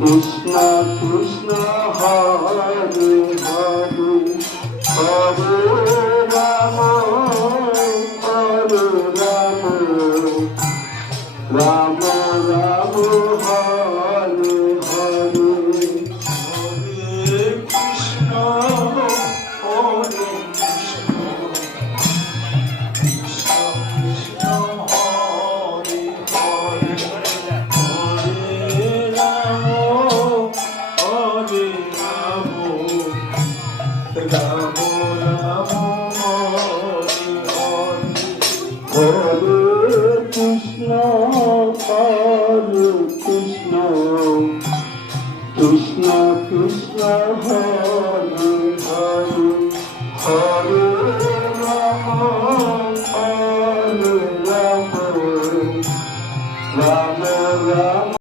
Krishna Krishna Hare Hare Hare Ram Hare Ram Ram Ram Hare Hare Hare Krishna Hare Krishna Krishna Krishna Hare Hare Hare Ram Hare Ram Ram Ram Hare Hare Hare Krishna Hare Krishna Krishna Krishna Hare